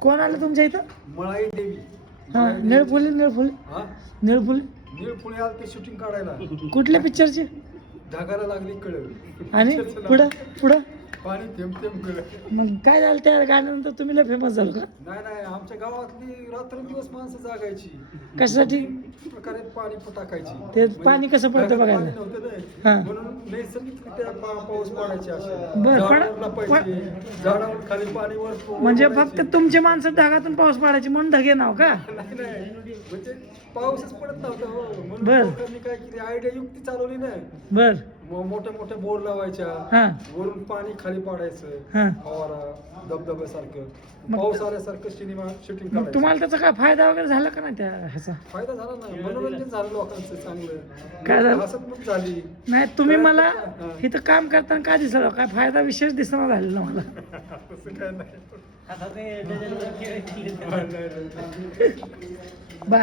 कोण आलं तुमच्या इथं? मळाई देवी. हा, निळफुले निळफुले हा, निळफुले निळपुणे आलं ते शूटिंग काढायला. कुठल्या पिक्चरचे? ढगाला लागली कळ आणि पुढं पुढं पाणी थेंब थेंब कळ. मग काय झालं त्या गाण्यानंतर तुम्ही लय फेमस झालो का? नाही नाही, आमच्या गावातली रात्रंदिवस माणसं जागायची. कशासाठी? प्रकारे पाणी टाकायची. ते पाणी कसं पडतं ढगात बघायला? पाणी नव्हतं हा. ना, म्हणून नैसर्गिकरित्या पाऊस पडायचे असे. बरं, झाडावर लपायचे, झाडावर खाली पाणी वर म्हणजे पडायचे. फक्त तुमचे माणसं ढगातून पाऊस पडायचे म्हणून ढगे नाव का? नाही नाही, म्हणजे पाऊसच पडत नव्हता हो. म्हणून बरं. लोकांनी काय केली, आयडिया युक्ती चालवली नाही. बर मोठ्या मोठ्या बोर लावायच्या, हा वरून पाणी खाली हा. पाडायचं, फवारा धबधब्यासारखं, मग- पाऊस आल्यासारखं सिनेमा शूटिंग मग करायचं. तुम्हाला त्याचा काय फायदा वगैरे झाला का नाही त्या ह्याचा? फायदा झाला ना, मनोरंजन झालं लोकांचं चांगलं. काय झालं? हसतमुख झाली. नाही तुम्ही काय- मला हा. इथं काम करताना काय दिसलं? काय फायदा विशेष दिसणार झालेला मला. तसं काय नाही. बा